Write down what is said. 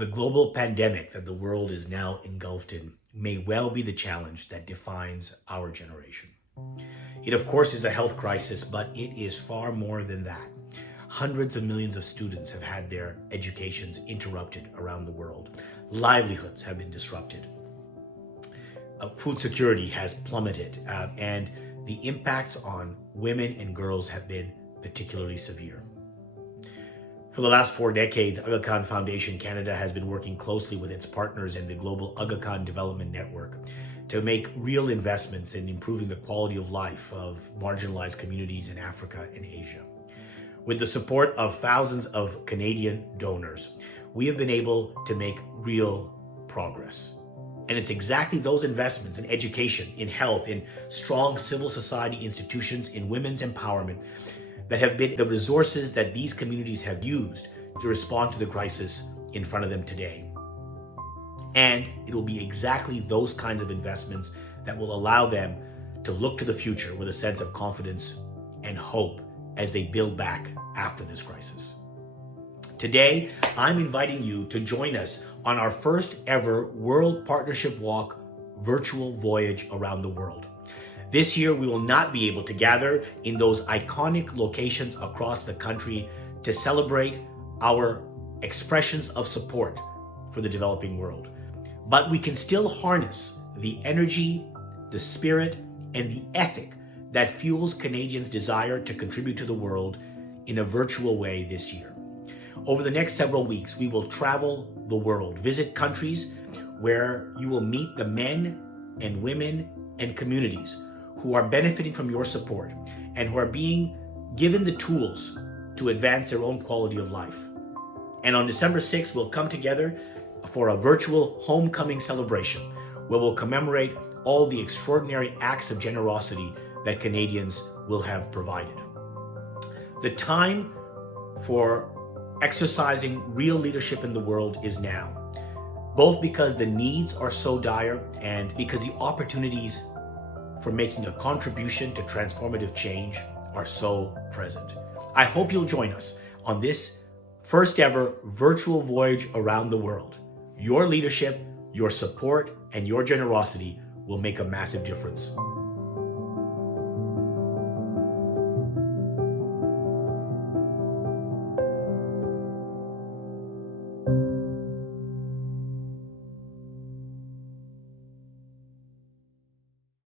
The global pandemic that the world is now engulfed in may well be the challenge that defines our generation. It, of course, is a health crisis, but it is far more than that. Hundreds of millions of students have had their educations interrupted around the world. Livelihoods have been disrupted. Food security has plummeted, and the impacts on women and girls have been particularly severe. For the last 4 decades, Aga Khan Foundation Canada has been working closely with its partners in the global Aga Khan Development Network to make real investments in improving the quality of life of marginalized communities in Africa and Asia. With the support of thousands of Canadian donors, we have been able to make real progress. And it's exactly those investments in education, in health, in strong civil society institutions, in women's empowerment that have been the resources that these communities have used to respond to the crisis in front of them today. And it will be exactly those kinds of investments that will allow them to look to the future with a sense of confidence and hope as they build back after this crisis. Today, I'm inviting you to join us on our first ever World Partnership Walk virtual voyage around the world. This year, we will not be able to gather in those iconic locations across the country to celebrate our expressions of support for the developing world. But we can still harness the energy, the spirit, and the ethic that fuels Canadians' desire to contribute to the world in a virtual way this year. Over the next several weeks, we will travel the world, visit countries where you will meet the men and women and communities who are benefiting from your support and who are being given the tools to advance their own quality of life. And on December 6th, we'll come together for a virtual homecoming celebration where we'll commemorate all the extraordinary acts of generosity that Canadians will have provided. The time for exercising real leadership in the world is now, both because the needs are so dire and because the opportunities for making a contribution to transformative change are so present. I hope you'll join us on this first ever virtual voyage around the world. Your leadership, your support, and your generosity will make a massive difference.